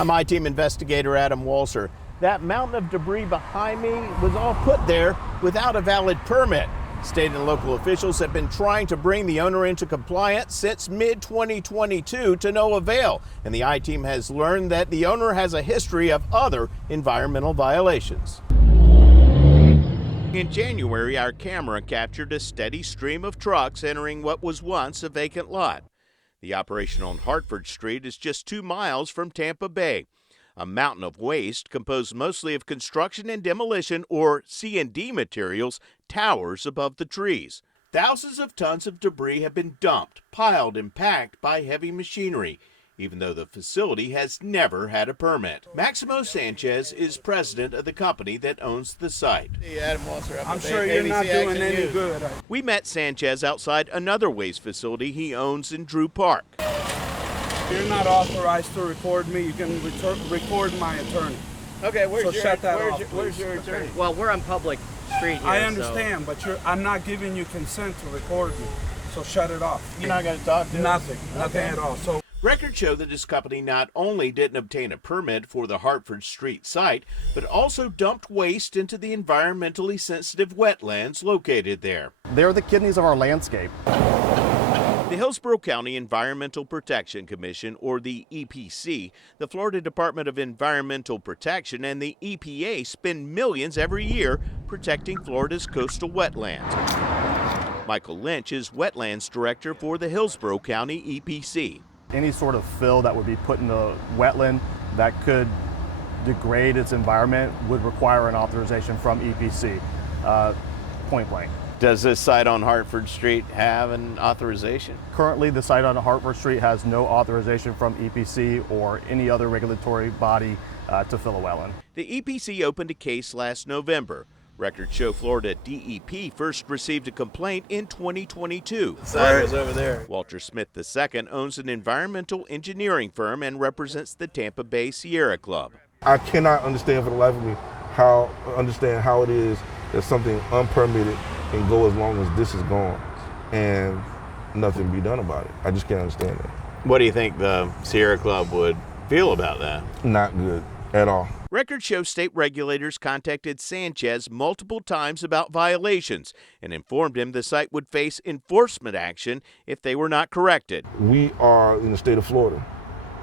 I'm I-Team investigator Adam Walser. That mountain of debris behind me was all put there without a valid permit. State and local officials have been trying to bring the owner into compliance since mid-2022 to no avail. And the I-Team has learned that the owner has a history of other environmental violations. In January, our camera captured a steady stream of trucks entering what was once a vacant lot. The operation on Hartford Street is just 2 miles from Tampa Bay. A mountain of waste composed mostly of construction and demolition or C&D materials towers above the trees. Thousands of tons of debris have been dumped, piled, and packed by heavy machinery, even though the facility has never had a permit. Maximo Sanchez is president of the company that owns the site. Hey, Adam Walser, I'm sure you're not doing any good. We met Sanchez outside another waste facility he owns in Drew Park. You're not authorized to record me. You can record my attorney. Okay, where's your attorney? Well, we're on public street here. I understand, but I'm not giving you consent to record me. So shut it off. You're not going to talk to Nothing Okay. at all. So Records show that his company not only didn't obtain a permit for the Hartford Street site, but also dumped waste into the environmentally sensitive wetlands located there. They're the kidneys of our landscape. The Hillsborough County Environmental Protection Commission, or the EPC, the Florida Department of Environmental Protection, and the EPA spend millions every year protecting Florida's coastal wetlands. Michael Lynch is Wetlands Director for the Hillsborough County EPC. Any sort of fill that would be put in the wetland that could degrade its environment would require an authorization from EPC, point blank. Does this site on Hartford Street have an authorization? Currently, the site on Hartford Street has no authorization from EPC or any other regulatory body to fill a wetland. The EPC opened a case last November. Records show Florida DEP first received a complaint in 2022. The site was over there. Walter Smith II owns an environmental engineering firm and represents the Tampa Bay Sierra Club. I cannot understand for the life of me how it is that something unpermitted can go as long as this is gone and nothing be done about it. I just can't understand that. What do you think the Sierra Club would feel about that? Not good at all. Records show state regulators contacted Sanchez multiple times about violations and informed him the site would face enforcement action if they were not corrected. We are in the state of Florida.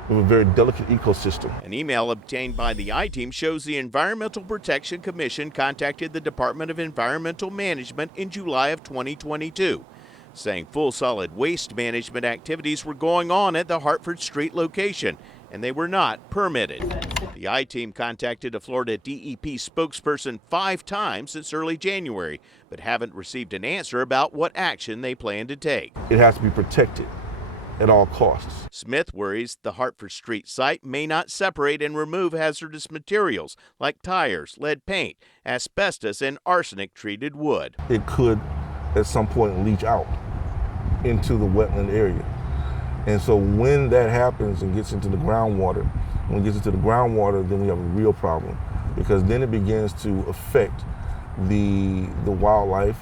We have a very delicate ecosystem. An email obtained by the I-Team shows the Environmental Protection Commission contacted the Department of Environmental Management in July of 2022, saying full solid waste management activities were going on at the Hartford Street location, and they were not permitted. The I-Team contacted a Florida DEP spokesperson 5 times since early January, but haven't received an answer about what action they plan to take. It has to be protected at all costs. Smith worries the Hartford Street site may not separate and remove hazardous materials like tires, lead paint, asbestos, and arsenic-treated wood. It could, at some point, leach out into the wetland area. And so when that happens and gets into the groundwater, when it gets into the groundwater, then we have a real problem, because then it begins to affect the wildlife.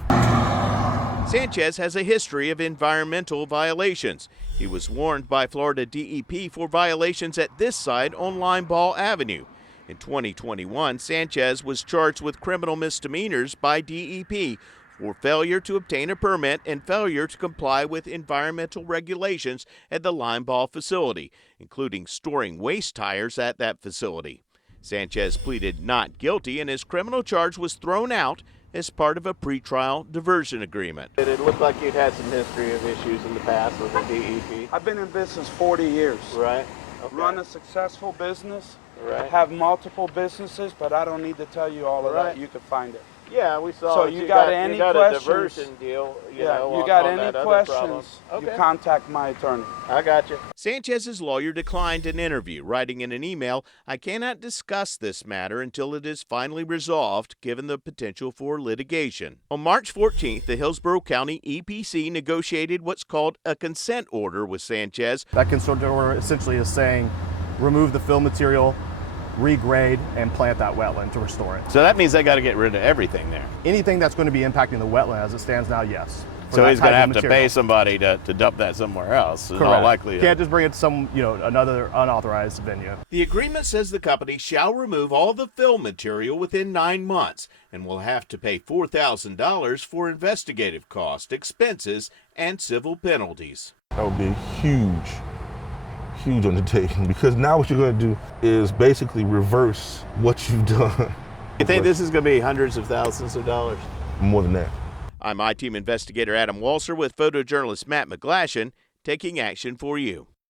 Sanchez has a history of environmental violations. He was warned by Florida DEP for violations at this site on Limeball Avenue. In 2021, Sanchez was charged with criminal misdemeanors by DEP for failure to obtain a permit and failure to comply with environmental regulations at the Limeball facility, including storing waste tires at that facility. Sanchez pleaded not guilty, and his criminal charge was thrown out as part of a pretrial diversion agreement. It looked like you'd had some history of issues in the past with the DEP. I've been in business 40 years. Right. Okay. Run a successful business. Right. Have multiple businesses, but I don't need to tell you all of Right. that. You can find it. Yeah, we saw. So it. you got any you got questions? a diversion deal. You know, you got on any that other problem. questions? Okay. You contact my attorney. I got you. Sanchez's lawyer declined an interview, writing in an email, "I cannot discuss this matter until it is finally resolved, given the potential for litigation." On March 14th, the Hillsborough County EPC negotiated what's called a consent order with Sanchez. That consent order essentially is saying remove the fill material, regrade, and plant that wetland to restore it. So that means they got to get rid of everything there. Anything that's going to be impacting the wetland as it stands now, yes. for So that he's going to type have of to pay material. somebody to dump that somewhere else, in all Correct. likelihood. Can't just bring it to some, another unauthorized venue. The agreement says the company shall remove all the fill material within 9 months and will have to pay $4,000 for investigative costs, expenses, and civil penalties. That would be a huge undertaking, because now what you're going to do is basically reverse what you've done. You think this is going to be hundreds of thousands of dollars? More than that. I'm I-Team investigator Adam Walser with photojournalist Matt McGlashan, taking action for you.